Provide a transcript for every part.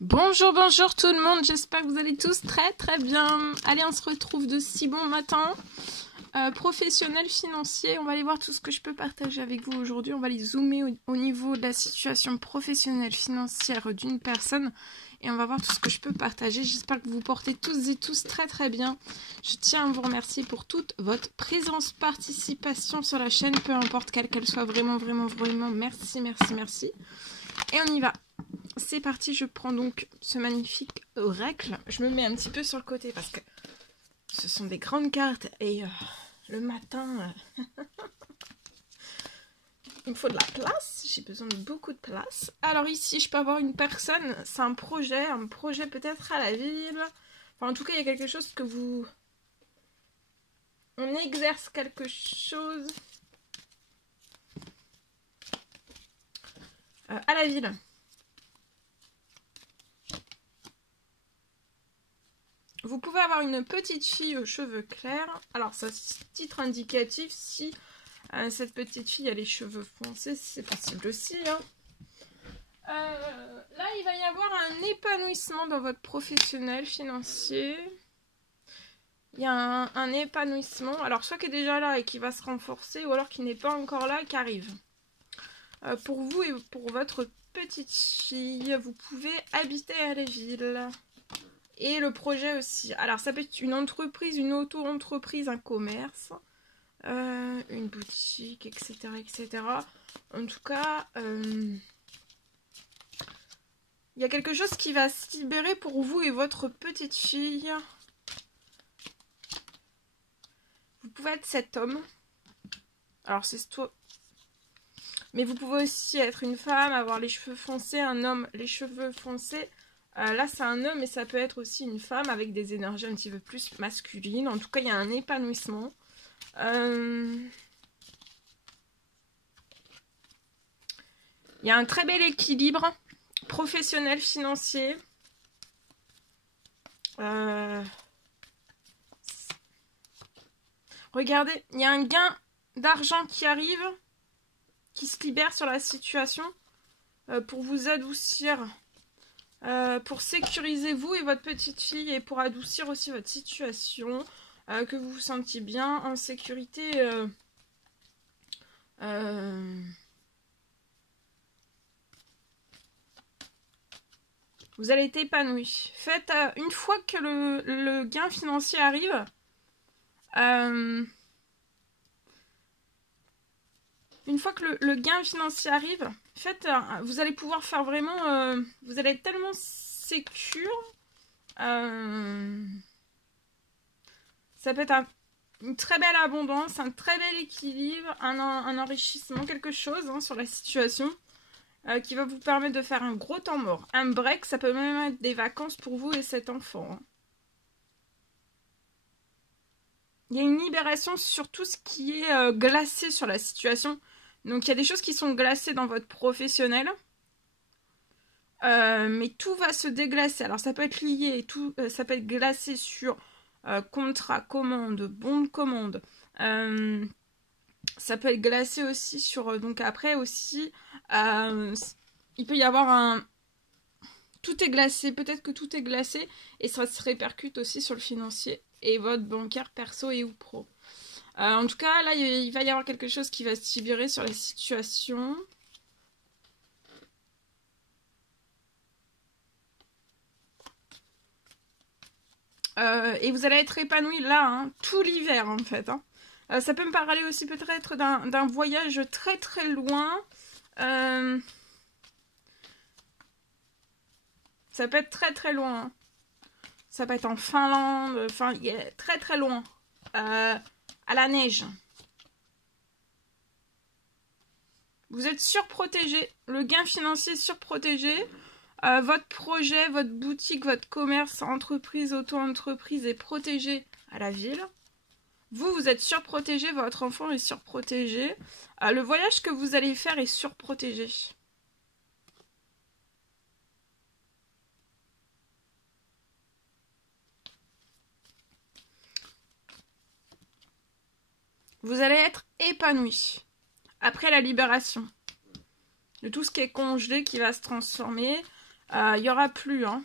Bonjour, bonjour tout le monde, j'espère que vous allez tous très bien. Allez, on se retrouve de si bon matin. Professionnel, financier, on va aller voir tout ce que je peux partager avec vous aujourd'hui. On va aller zoomer au niveau de la situation professionnelle, financière d'une personne. Et on va voir tout ce que je peux partager. J'espère que vous vous portez tous et tous très bien. Je tiens à vous remercier pour toute votre présence, participation sur la chaîne, peu importe qu'elle soit vraiment. Merci. Et on y va. C'est parti, je prends donc ce magnifique oracle. Je me mets un petit peu sur le côté parce que ce sont des grandes cartes et le matin, il me faut de la place. J'ai besoin de beaucoup de place. Alors ici, je peux avoir une personne, c'est un projet peut-être à la ville. Enfin, en tout cas, il y a quelque chose que vous... On exerce quelque chose à la ville. Vous pouvez avoir une petite fille aux cheveux clairs. Alors, ça, c'est titre indicatif. Si cette petite fille a les cheveux foncés, c'est possible aussi. Hein. Là, il va y avoir un épanouissement dans votre professionnel financier. Il y a un épanouissement. Alors, soit qui est déjà là et qui va se renforcer, ou alors qui n'est pas encore là et qui arrive. Pour vous et pour votre petite fille, vous pouvez habiter à la ville. Et le projet aussi. Alors, ça peut être une entreprise, une auto-entreprise, un commerce, une boutique, etc. En tout cas, il y a quelque chose qui va se libérer pour vous et votre petite fille. Vous pouvez être cet homme. Alors, c'est toi. Mais vous pouvez aussi être une femme, avoir les cheveux foncés, un homme, les cheveux foncés. Là, c'est un homme, mais ça peut être aussi une femme avec des énergies un petit peu plus masculines. En tout cas, il y a un épanouissement. Il y a un très bel équilibre professionnel, financier. Regardez, il y a un gain d'argent qui arrive, qui se libère sur la situation pour vous adoucir. Pour sécuriser vous et votre petite fille et pour adoucir aussi votre situation, que vous vous sentiez bien en sécurité. Vous allez être épanoui. Faites, une fois que le gain financier arrive, faites, vous allez pouvoir faire vraiment, vous allez être tellement sécure. Ça peut être une très belle abondance, un très bel équilibre, un enrichissement, quelque chose hein, sur la situation qui va vous permettre de faire un gros temps mort. Un break, ça peut même être des vacances pour vous et cet enfant. Hein. Il y a une libération sur tout ce qui est glacé sur la situation. Donc il y a des choses qui sont glacées dans votre professionnel. Mais tout va se déglacer. Alors ça peut être lié, ça peut être glacé sur contrat, commande, bon de commande. Ça peut être glacé aussi sur... donc après aussi, il peut y avoir un... Tout est glacé, peut-être que tout est glacé et ça se répercute aussi sur le financier et votre bancaire perso et ou pro. En tout cas, là, il va y avoir quelque chose qui va se libérer sur la situation. Et vous allez être épanoui là, hein, tout l'hiver en fait. Hein. Ça peut me parler aussi peut-être d'un voyage très loin. Ça peut être très loin. Hein. Ça peut être en Finlande, enfin très loin. À la neige. Vous êtes surprotégé. Le gain financier surprotégé. Votre projet, votre boutique, votre commerce, entreprise, auto-entreprise est protégé à la ville. Vous êtes surprotégé, votre enfant est surprotégé. Le voyage que vous allez faire est surprotégé. Vous allez être épanoui après la libération de tout ce qui est congelé qui va se transformer. Il n'y aura plus, hein.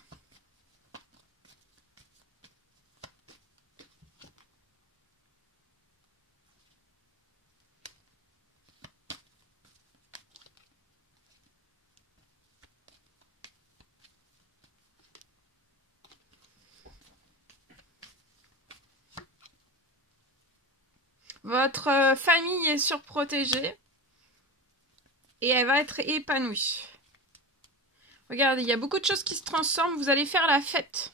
Votre famille est surprotégée et elle va être épanouie. Regardez, il y a beaucoup de choses qui se transforment. Vous allez faire la fête.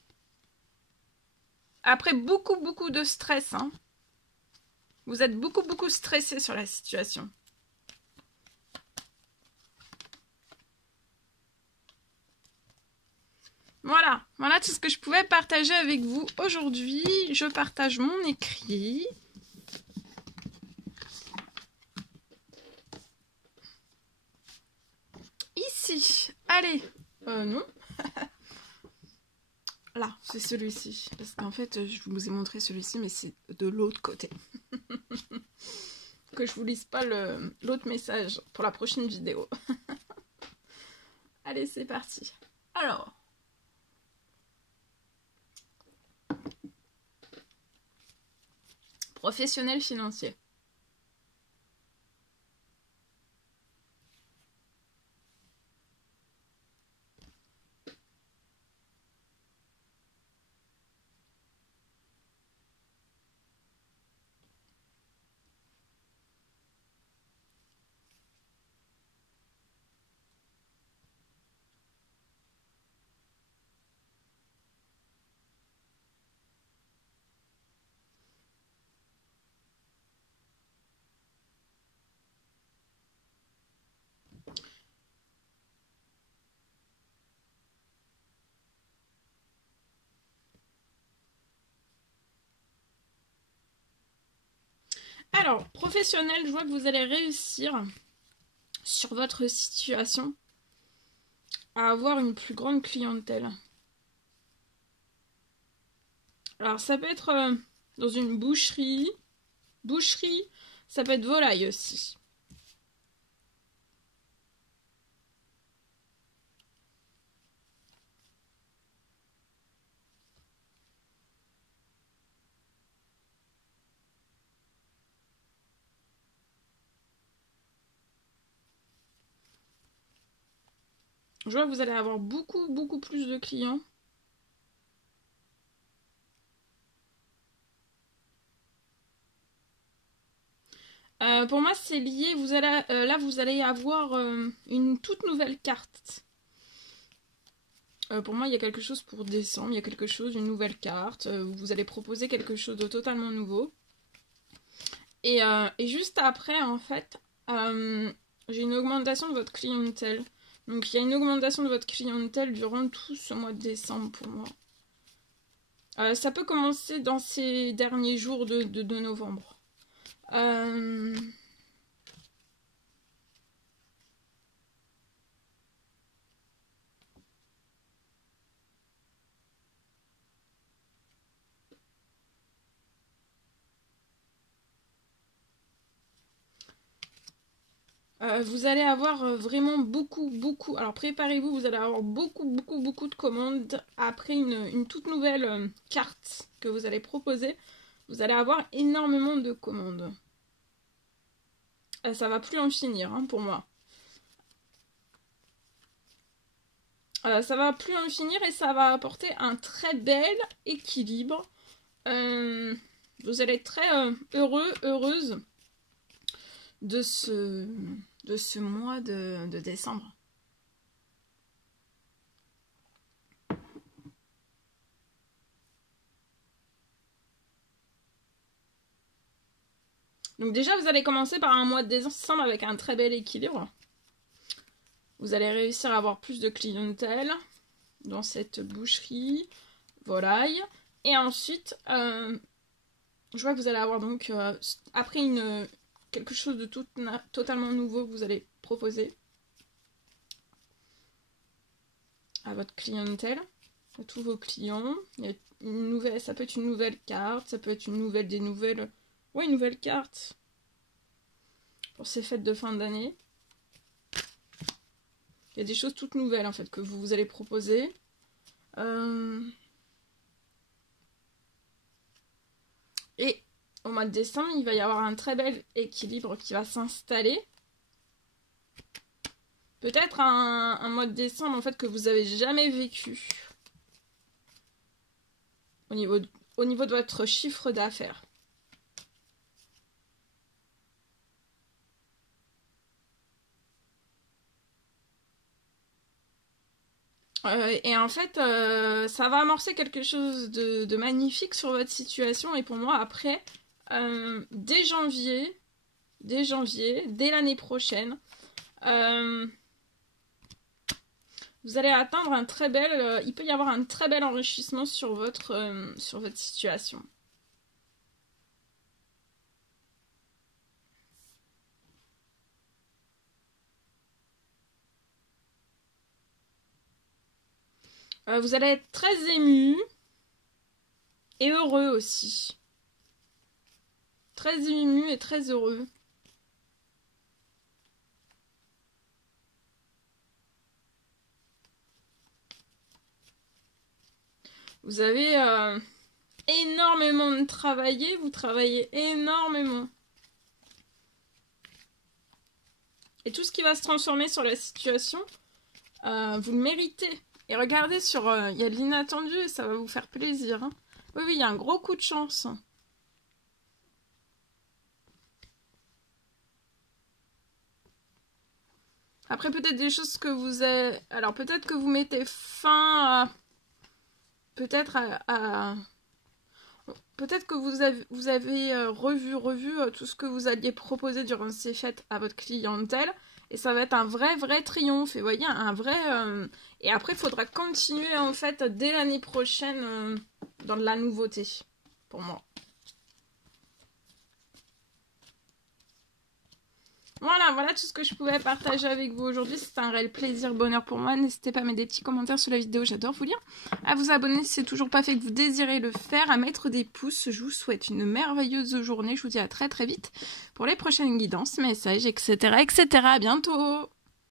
Après beaucoup de stress. Hein. Vous êtes beaucoup stressé sur la situation. Voilà, voilà tout ce que je pouvais partager avec vous aujourd'hui. Je partage mon écrit. Ici, allez. Non. Là, c'est celui-ci. Parce qu'en fait, je vous ai montré celui-ci, mais c'est de l'autre côté. Que je vous lise pas l'autre message pour la prochaine vidéo. Allez, c'est parti. Alors. Professionnel financier. Alors, professionnel, je vois que vous allez réussir sur votre situation à avoir une plus grande clientèle. Alors, ça peut être dans une boucherie. Boucherie, ça peut être volaille aussi. Je vois que vous allez avoir beaucoup plus de clients. Pour moi, c'est lié. Vous allez, là, vous allez avoir une toute nouvelle carte. Pour moi, il y a quelque chose pour décembre. Il y a quelque chose, une nouvelle carte. Vous allez proposer quelque chose de totalement nouveau. Et juste après, en fait, j'ai une augmentation de votre clientèle. Donc, il y a une augmentation de votre clientèle durant tout ce mois de décembre pour moi. Ça peut commencer dans ces derniers jours de novembre. Vous allez avoir vraiment beaucoup. Alors préparez-vous, vous allez avoir beaucoup de commandes. Après une toute nouvelle carte que vous allez proposer, vous allez avoir énormément de commandes. Ça va plus en finir hein, pour moi. Ça va plus en finir et ça va apporter un très bel équilibre. Vous allez être très heureuse de ce mois de décembre. Donc déjà, vous allez commencer par un mois de décembre avec un très bel équilibre. Vous allez réussir à avoir plus de clientèle dans cette boucherie, volaille. Et ensuite, je vois que vous allez avoir donc, après quelque chose de totalement nouveau que vous allez proposer à votre clientèle, à tous vos clients. Il y a une nouvelle, ça peut être une nouvelle carte, ça peut être une nouvelle, des nouvelles... Oui, une nouvelle carte pour ces fêtes de fin d'année. Il y a des choses toutes nouvelles en fait que vous allez proposer. Et au mois de décembre, il va y avoir un très bel équilibre qui va s'installer. Peut-être un mois de décembre en fait que vous avez jamais vécu au niveau de votre chiffre d'affaires. Et en fait, ça va amorcer quelque chose de magnifique sur votre situation. Et pour moi, après, dès janvier, dès l'année prochaine, vous allez atteindre un très bel... il peut y avoir un très bel enrichissement sur votre situation. Vous allez être très ému et heureux aussi. Très ému et très heureux. Vous avez énormément travaillé, vous travaillez énormément. Et tout ce qui va se transformer sur la situation, vous le méritez. Et regardez sur... il y a de l'inattendu et ça va vous faire plaisir. Hein. Oui, oui, il y a un gros coup de chance. Après, peut-être des choses que vous avez... Alors, peut-être que vous mettez fin à... Peut-être à... Peut-être que vous avez revu tout ce que vous alliez proposer durant ces fêtes à votre clientèle. Et ça va être un vrai triomphe. Et vous voyez, un vrai... Et après, il faudra continuer, en fait, dès l'année prochaine, dans de la nouveauté, pour moi. Voilà tout ce que je pouvais partager avec vous aujourd'hui. C'était un réel plaisir, bonheur pour moi. N'hésitez pas à mettre des petits commentaires sur la vidéo, j'adore vous lire. À vous abonner si c'est toujours pas fait que vous désirez le faire, à mettre des pouces. Je vous souhaite une merveilleuse journée. Je vous dis à très vite pour les prochaines guidances, messages, etc. À bientôt.